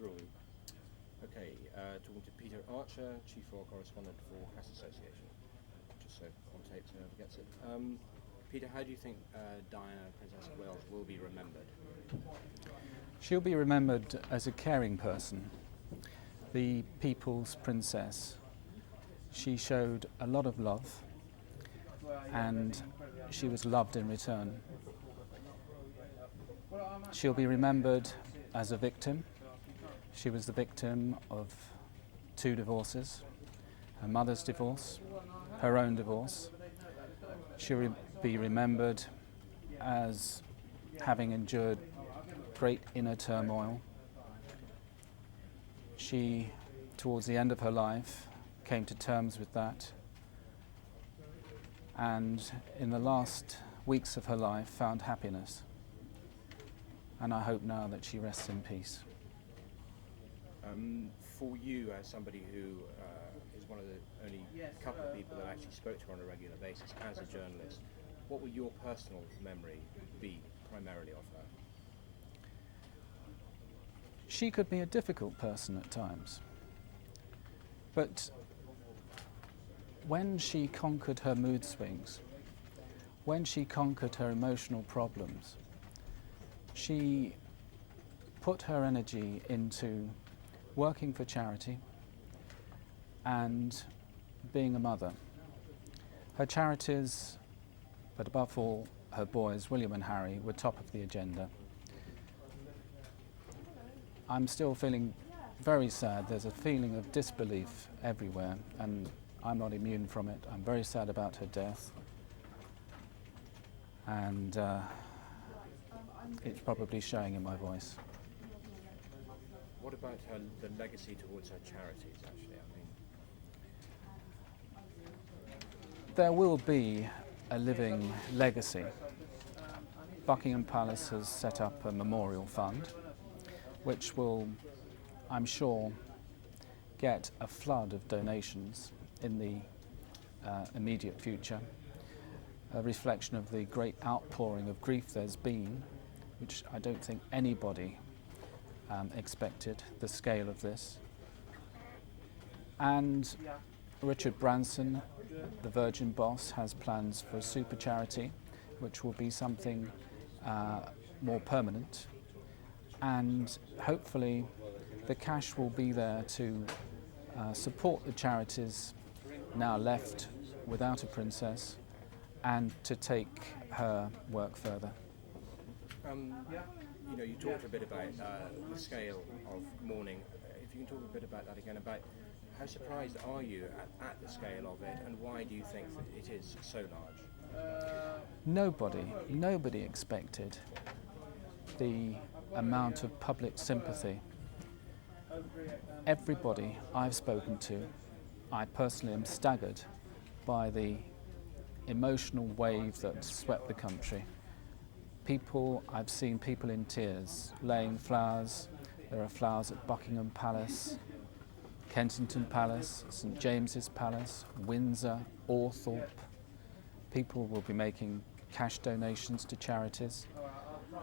Rory. Okay, talking to Peter Archer, Chief Royal Correspondent for Press Association. Just so on tape so whoever gets it. Peter, how do you think Diana, Princess of Wales, will be remembered? She'll be remembered as a caring person, the people's princess. She showed a lot of love and she was loved in return. She'll be remembered as a victim. She was the victim of 2 divorces, her mother's divorce, her own divorce. She'll be remembered as having endured great inner turmoil. She, towards the end of her life, came to terms with that, and in the last weeks of her life found happiness. And I hope now that she rests in peace. For you, as somebody who is one of the only couple of people that actually spoke to her on a regular basis as a journalist, what would your personal memory be primarily of her? She could be a difficult person at times, but when she conquered her mood swings, when she conquered her emotional problems, she put her energy into working for charity and being a mother. Her charities, but above all her boys, William and Harry, were top of the agenda. I'm still feeling very sad. There's a feeling of disbelief everywhere, and I'm not immune from it. I'm very sad about her death, and it's probably showing in my voice. What about the legacy towards her charities, actually? There will be a living legacy. Buckingham Palace has set up a memorial fund, which will, I'm sure, get a flood of donations in the immediate future, a reflection of the great outpouring of grief there's been, which I don't think anybody expected, the scale of this. And Richard Branson, the Virgin boss, has plans for a super charity, which will be something more permanent. And hopefully the cash will be there to support the charities now left without a princess and to take her work further. You talked a bit about the scale of mourning. If you can talk a bit about that again, about how surprised are you at the scale of it, and why do you think that it is so large? Nobody expected the amount of public sympathy. Everybody I've spoken to, I personally am staggered by the emotional wave that swept the country. I've seen people in tears, laying flowers. There are flowers at Buckingham Palace, Kensington Palace, St James's Palace, Windsor, Althorpe. People will be making cash donations to charities.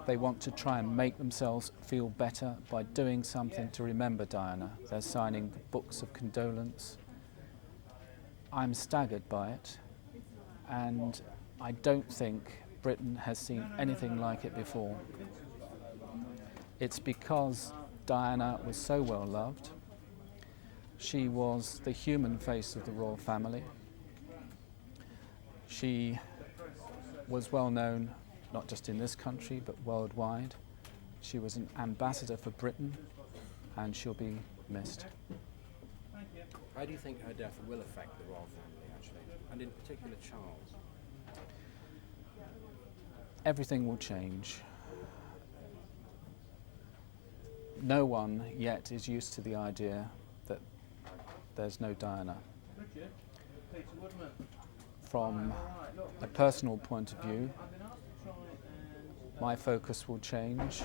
They want to try and make themselves feel better by doing something to remember Diana. They're signing books of condolence. I'm staggered by it, and I don't think Britain has seen anything like it before. It's because Diana was so well loved. She was the human face of the royal family. She was well known not just in this country but worldwide. She was an ambassador for Britain, and she'll be missed. How do you think her death will affect the royal family, actually, and in particular Charles? Everything will change. No one yet is used to the idea that there's no Diana. From a personal point of view, my focus will change.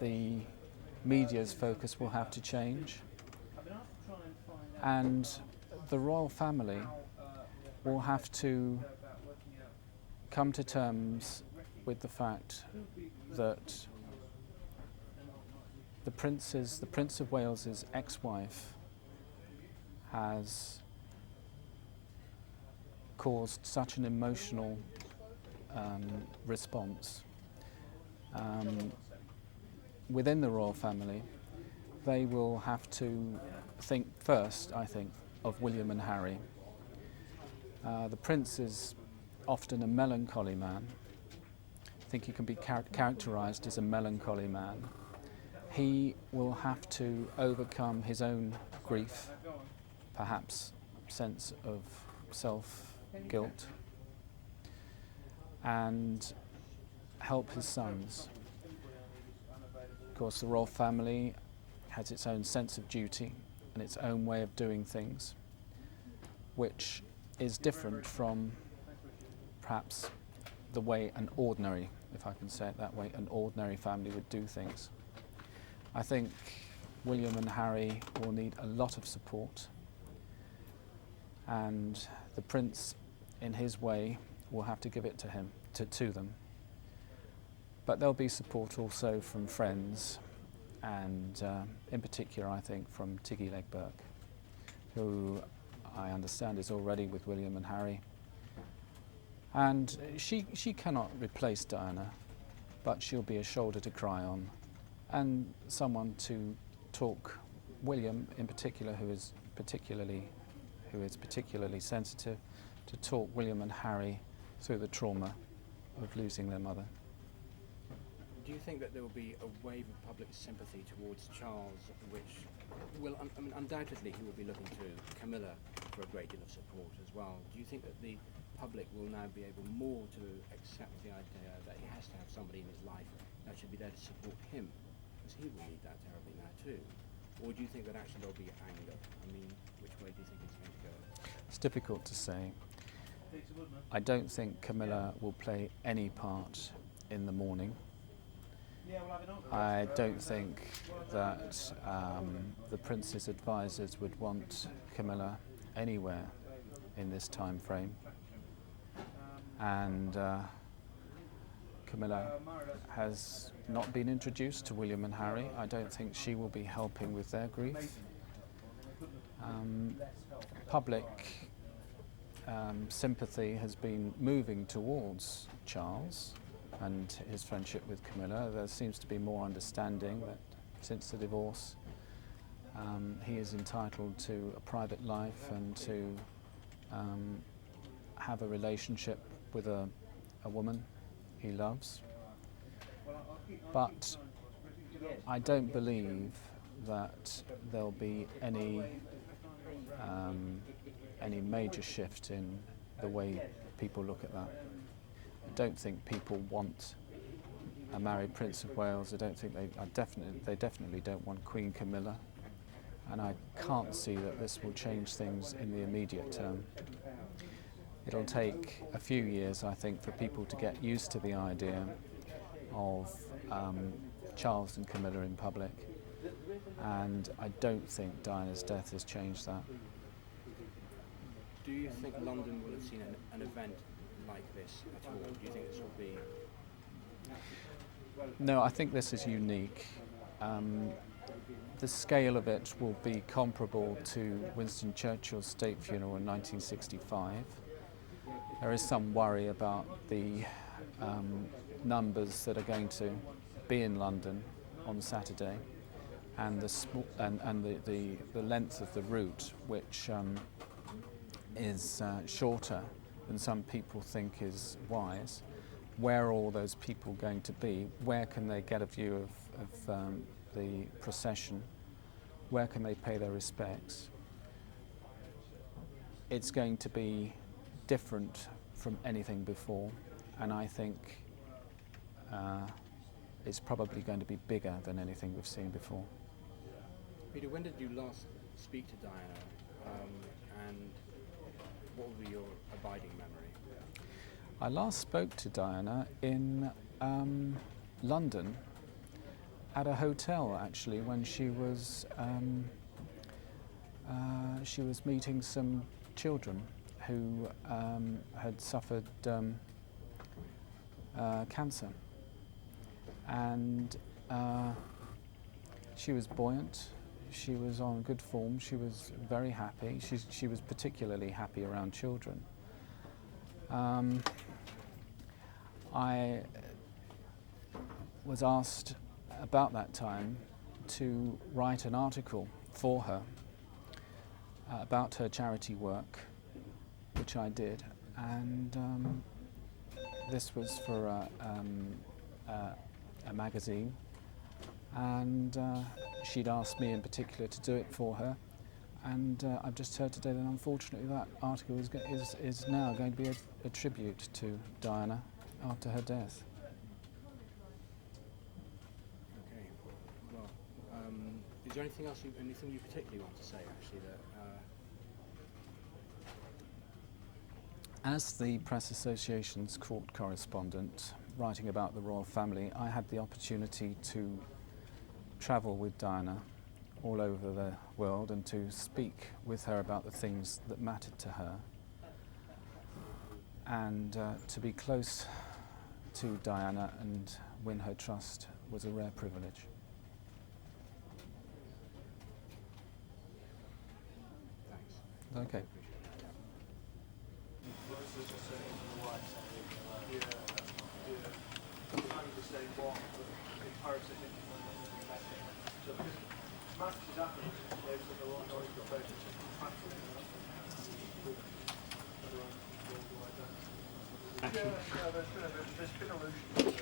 The media's focus will have to change. And the royal family will have to come to terms with the fact that the Prince of Wales's ex-wife has caused such an emotional response within the royal family. They will have to think first, I think, of William and Harry. The Prince is often a melancholy man. I think he can be characterised as a melancholy man. He will have to overcome his own grief, perhaps sense of self-guilt, and help his sons. Of course, the royal family has its own sense of duty and its own way of doing things, which is different from perhaps the way an ordinary, if I can say it that way, an ordinary family would do things. I think William and Harry will need a lot of support, and the Prince, in his way, will have to give it to them. But there'll be support also from friends, and in particular, I think, from Tiggy Legge-Burke, who I understand is already with William and Harry. And she cannot replace Diana, but she'll be a shoulder to cry on, and someone to talk William, in particular, who is particularly sensitive, to talk William and Harry through the trauma of losing their mother. Do you think that there will be a wave of public sympathy towards Charles, which will, undoubtedly he will be looking to Camilla for a great deal of support as well? Do you think that the public will now be able more to accept the idea that he has to have somebody in his life that should be there to support him, because he will need that terribly now too? Or do you think that actually there'll be anger? Which way do you think it's going to go? It's difficult to say. I don't think Camilla will play any part in the mourning. I don't think that the Prince's advisors would want Camilla anywhere in this time frame. And Camilla has not been introduced to William and Harry. I don't think she will be helping with their grief. Public sympathy has been moving towards Charles and his friendship with Camilla. There seems to be more understanding that since the divorce he is entitled to a private life and to have a relationship with a woman he loves. But I don't believe that there'll be any major shift in the way people look at that. I don't think people want a married Prince of Wales. I don't think they definitely don't want Queen Camilla, and I can't see that this will change things in the immediate term. It'll take a few years, I think, for people to get used to the idea of Charles and Camilla in public, and I don't think Diana's death has changed that. Do you think London will have seen an event like this at all? Do you think this will be... No, I think this is unique. The scale of it will be comparable to Winston Churchill's state funeral in 1965. There is some worry about the numbers that are going to be in London on Saturday, and the length of the route, which is shorter than some people think is wise. Where are all those people going to be? Where can they get a view of the procession? Where can they pay their respects? It's going to be different from anything before, and I think it's probably going to be bigger than anything we've seen before. Peter, when did you last speak to Diana, and what will be your abiding memory? I last spoke to Diana in London at a hotel, actually, when she was meeting some children who had suffered cancer, and She was buoyant. She was on good form. She was very happy. She was particularly happy around children. I was asked about that time to write an article for her about her charity work, which I did, and this was for a magazine, and she'd asked me in particular to do it for her, and I've just heard today that unfortunately that article is now going to be a tribute to Diana after her death. Okay. Well, is there anything else, anything you particularly want to say, actually, that? As the Press Association's court correspondent writing about the royal family, I had the opportunity to travel with Diana all over the world and to speak with her about the things that mattered to her. And to be close to Diana and win her trust was a rare privilege. Thanks. Okay. There's been allusion to it.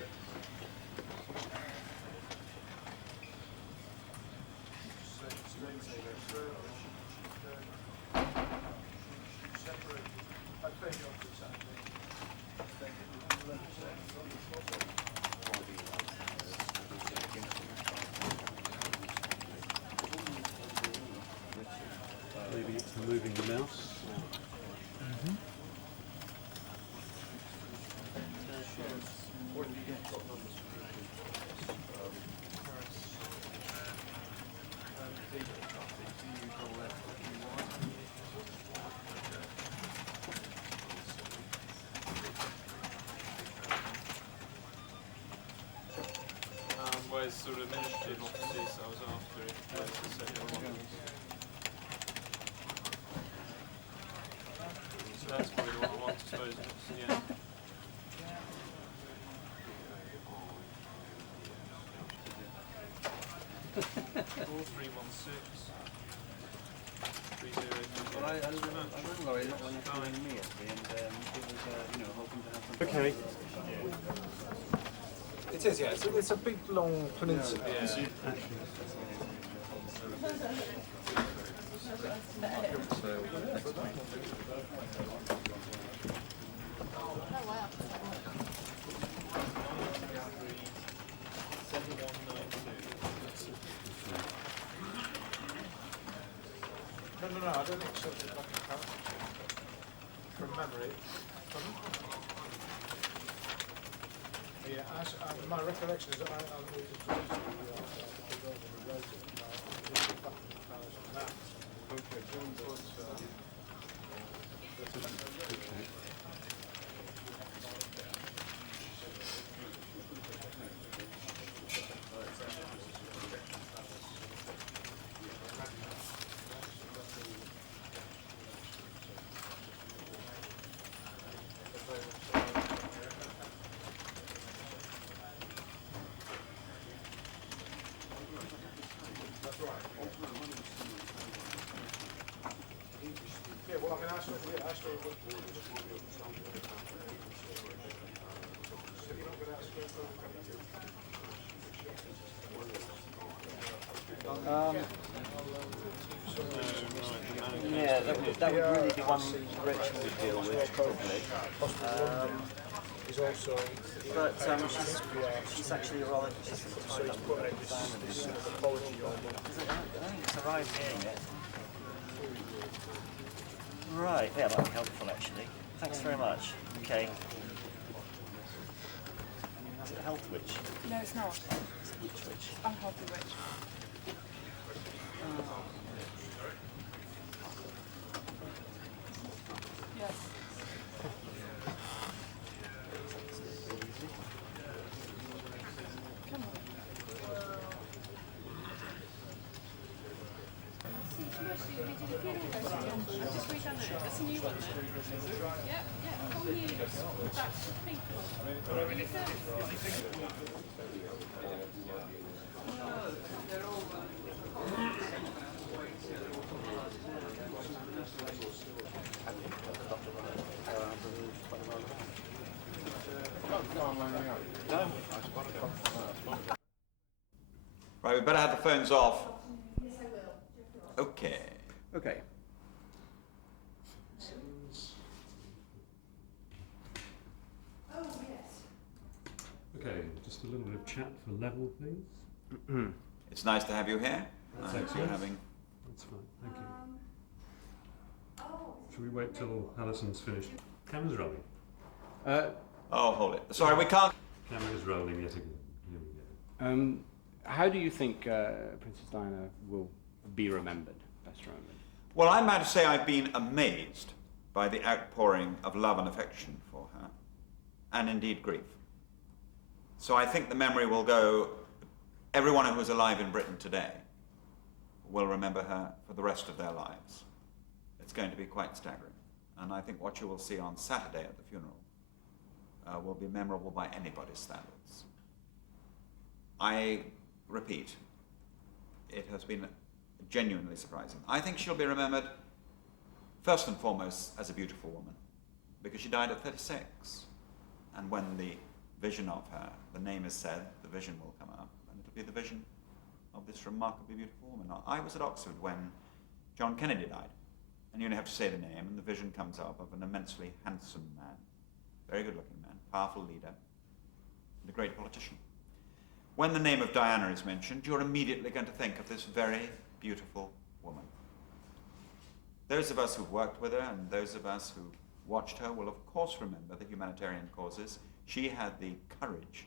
Maybe moving the mouse. Where's sort of administrative offices I was after it, where's the central office? So that's probably the one I want, I suppose. Yeah. Four 316 30. Well, I rang Laurie not long after ringing me actually, and he was, hoping to have some. Okay. It is, yeah. It's a big, long peninsula. Yeah. No, I don't think so. From memory. Yeah, my recollection is that I moved to the road and okay, John was Yeah, that would really be one Rich would deal with, probably. is also But she's actually rather tied up with the family. apology on I think it's arrived here yet. Right, yeah, that'd be helpful actually. Thanks very much. Okay. Is it Health Witch? No, it's not. It's a Witch Witch. Unhealthy witch. Yes. Come on. Right, we better have the phones off. Okay. Okay. Okay, just a little bit of chat for level, please. It's nice to have you here. That's I hope you're excellent. having. That's fine, thank you. Should we wait till Alison's finished? Camera's rolling. Oh, hold it. Sorry, we can't. Camera's rolling yet again. Here we go. How do you think Princess Diana will be remembered, best remembered? Well, I'm out to say I've been amazed by the outpouring of love and affection for her, and indeed grief. So I think the memory will go. Everyone who is alive in Britain today will remember her for the rest of their lives. It's going to be quite staggering. And I think what you will see on Saturday at the funeral will be memorable by anybody's standards. I repeat, it has been genuinely surprising. I think she'll be remembered first and foremost as a beautiful woman, because she died at 36. And when the vision of her, the name is said, the vision will come up, and it'll be the vision of this remarkably beautiful woman. Now, I was at Oxford when John Kennedy died, and you only have to say the name, and the vision comes up of an immensely handsome man, very good-looking man, powerful leader, and a great politician. When the name of Diana is mentioned, you're immediately going to think of this very beautiful woman. Those of us who've worked with her and those of us who watched her will of course remember the humanitarian causes she had the courage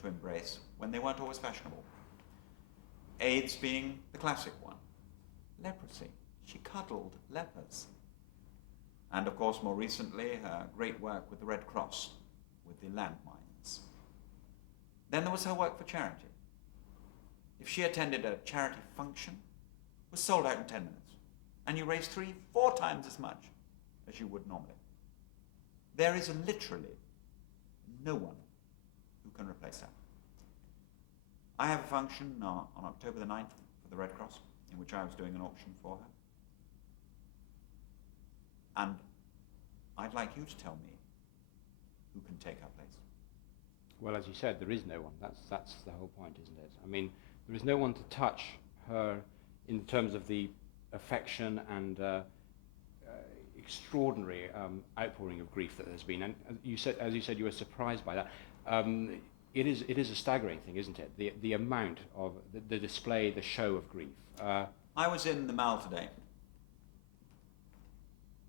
to embrace when they weren't always fashionable. AIDS being the classic one. Leprosy. She cuddled lepers. And of course, more recently, her great work with the Red Cross, with the landmines. Then there was her work for charity. If she attended a charity function, it was sold out in 10 minutes. And you raised 3-4 times as much as you would normally. There is literally no one who can replace her. I have a function on October the 9th for the Red Cross, in which I was doing an auction for her. And I'd like you to tell me who can take her place. Well, as you said, there is no one. That's the whole point, isn't it? I mean, there is no one to touch her in terms of the affection and extraordinary outpouring of grief that there's been. And you said, as you said, you were surprised by that. It is a staggering thing, isn't it? The amount of the display, the show of grief. I was in the Mall today.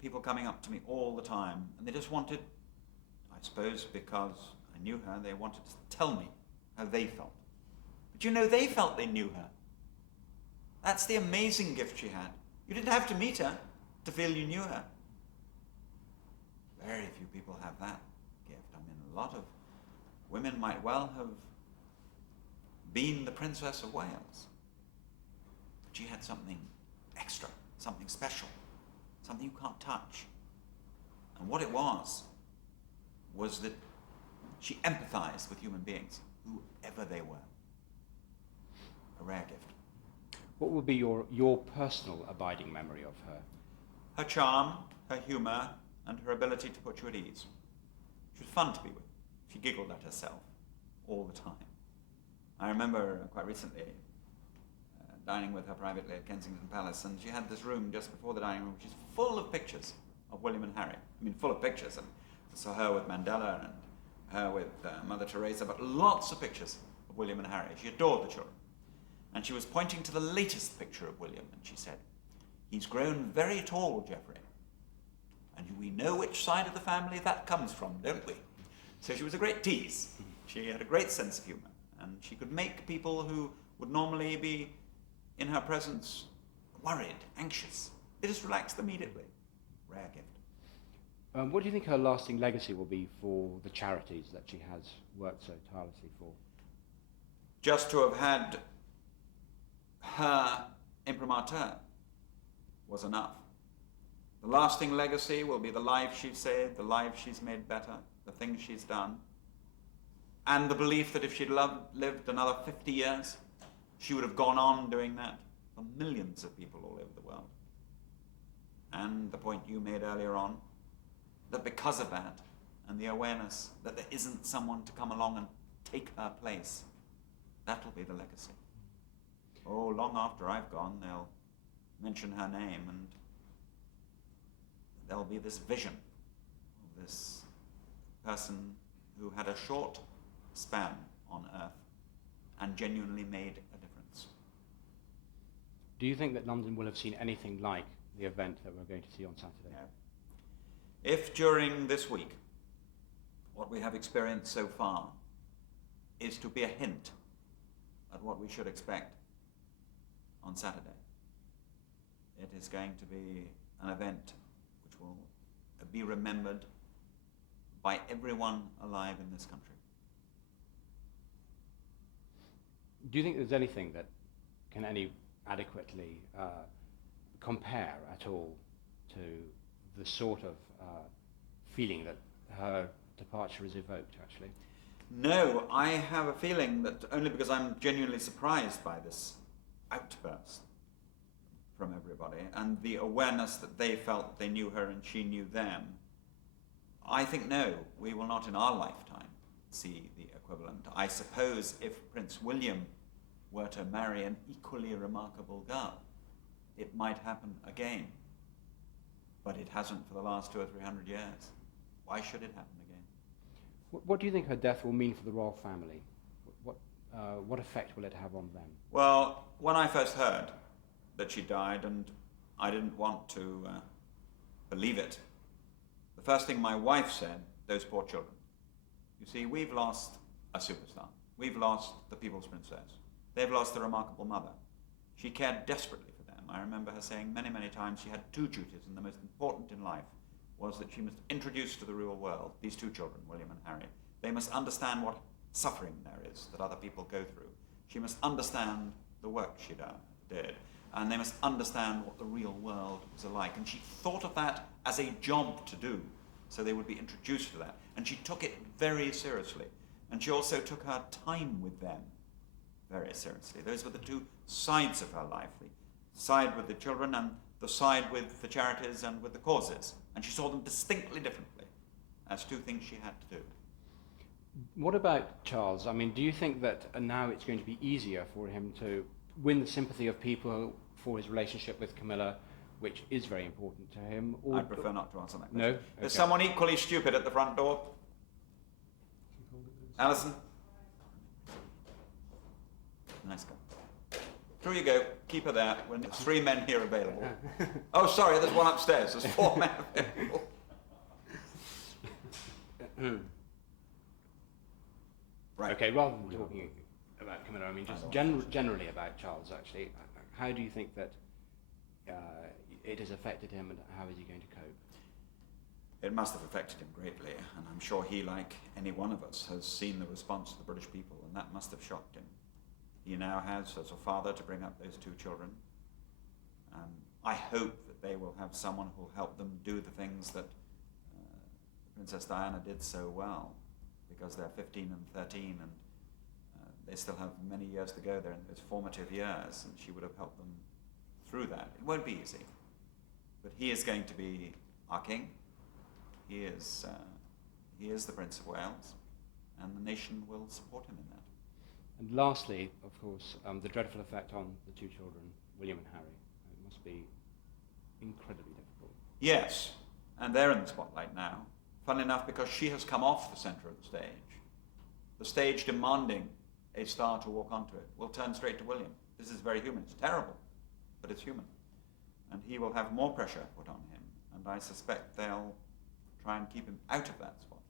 People coming up to me all the time, and they just wanted, I suppose because I knew her, they wanted to tell me how they felt. But you know, they felt they knew her. That's the amazing gift she had. You didn't have to meet her to feel you knew her. Very few people have that gift. I mean, a lot of women might well have been the Princess of Wales. But she had something extra, something special, something you can't touch. And what it was that she empathized with human beings, whoever they were. A rare gift. What will be your personal abiding memory of her? Her charm, her humor, and her ability to put you at ease. She was fun to be with. She giggled at herself all the time. I remember quite recently dining with her privately at Kensington Palace, and she had this room just before the dining room which is full of pictures of William and Harry. I mean, full of pictures. And I saw her with Mandela and her with Mother Teresa, but lots of pictures of William and Harry. She adored the children. And she was pointing to the latest picture of William, and she said, "He's grown very tall, Geoffrey. And we know which side of the family that comes from, don't we?" So she was a great tease. She had a great sense of humor, and she could make people who would normally be in her presence worried, anxious. They just relaxed immediately. Rare gift. What do you think her lasting legacy will be for the charities that she has worked so tirelessly for? Just to have had her imprimatur was enough. The lasting legacy will be the life she's saved, the life she's made better, the things she's done, and the belief that if she'd lived another 50 years, she would have gone on doing that for millions of people all over the world. And the point you made earlier on, that because of that, and the awareness that there isn't someone to come along and take her place, that will be the legacy. Oh, long after I've gone, they'll mention her name, and there'll be this vision of this person who had a short span on Earth and genuinely made a difference. Do you think that London will have seen anything like the event that we're going to see on Saturday? No. If during this week, what we have experienced so far is to be a hint at what we should expect on Saturday, it is going to be an event which will be remembered by everyone alive in this country. Do you think there's anything that can adequately compare at all to the sort of feeling that her departure has evoked, actually? No, I have a feeling that only because I'm genuinely surprised by this outburst from everybody and the awareness that they felt they knew her and she knew them, I think no, we will not in our lifetime see the equivalent. I suppose if Prince William were to marry an equally remarkable girl, it might happen again. But it hasn't for the last 200 or 300 years. Why should it happen again? What do you think her death will mean for the royal family? What effect will it have on them? Well, when I first heard that she died, and I didn't want to believe it, the first thing my wife said, those poor children. You see, we've lost a superstar. We've lost the People's Princess. They've lost the remarkable mother. She cared desperately for them. I remember her saying many, many times she had two duties, and the most important in life was that she must introduce to the real world these two children, William and Harry. They must understand what suffering there is that other people go through. She must understand the work she did, and they must understand what the real world was like. And she thought of that as a job to do, so they would be introduced to that. And she took it very seriously. And she also took her time with them very seriously. Those were the two sides of her life, the side with the children and the side with the charities and with the causes. And she saw them distinctly differently as two things she had to do. What about Charles? I mean, do you think that now it's going to be easier for him to win the sympathy of people for his relationship with Camilla, which is very important to him? Or I'd prefer not to answer that question. No? Okay. There's someone equally stupid at the front door. Alison? Nice guy. Through you go. Keep her there. When there's 3 men here available. Oh, sorry, there's one upstairs. There's 4 men available. Right. Okay, rather than talking about Camilla, I mean, just generally about Charles, actually. How do you think that it has affected him, and how is he going to cope? It must have affected him greatly, and I'm sure he, like any one of us, has seen the response of the British people, and that must have shocked him. He now has, as a father, to bring up those 2 children. I hope that they will have someone who will help them do the things that Princess Diana did so well, because they're 15 and 13, and they still have many years to go there in those formative years, and she would have helped them through that. It won't be easy, but he is going to be our king. He is the Prince of Wales, and the nation will support him in that. And lastly, of course, the dreadful effect on the 2 children, William and Harry. It must be incredibly difficult. Yes, and they're in the spotlight now. Funnily enough, because she has come off the centre of the stage demanding a star to walk onto it, will turn straight to William. This is very human. It's terrible, but it's human. And he will have more pressure put on him, and I suspect they'll try and keep him out of that spotlight.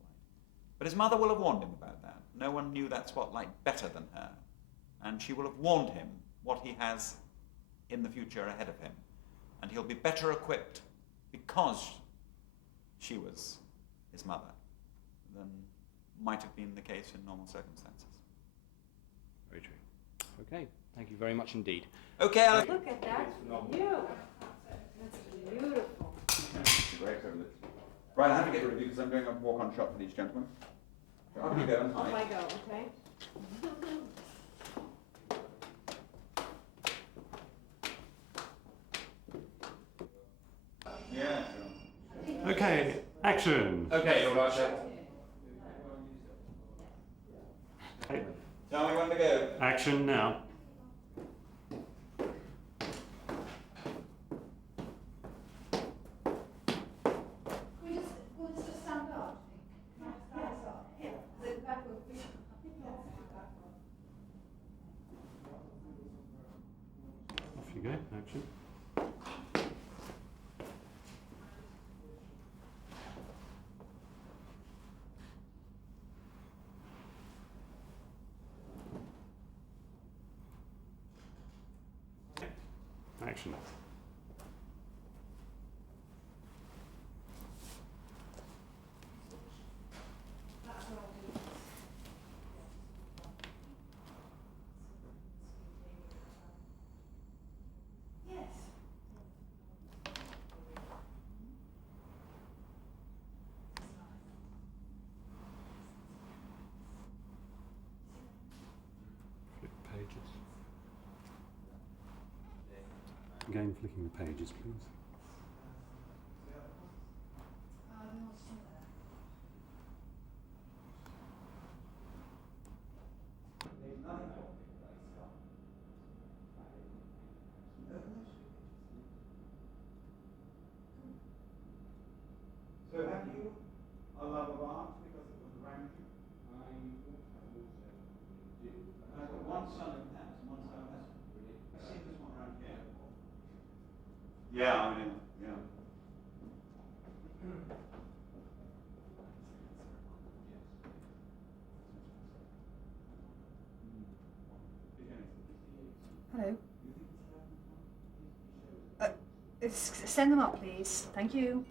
But his mother will have warned him about that. No one knew that spotlight better than her, and she will have warned him what he has in the future ahead of him, and he'll be better equipped because she was his mother than might have been the case in normal circumstances. Very true. Okay, thank you very much indeed. Okay, Look at that view. That's beautiful. great privilege. Right, I have to get rid of you because I'm doing a walk-on shot for these gentlemen. So off you go and hide. Off I go, okay? Yeah, sure. Okay, action. Okay, Your Lordship. Okay, Tell me when to go. action now. We'll just stand up. Yes, the back will be. Off you go, action. Action. Yes. Flip pages. Again, flicking the pages, please. So have you a love of art because it was around you? I've got one son who has and one son who hasn't. I've seen this one around here. Yeah, I mean, yeah. Hello. Send them up, please. Thank you.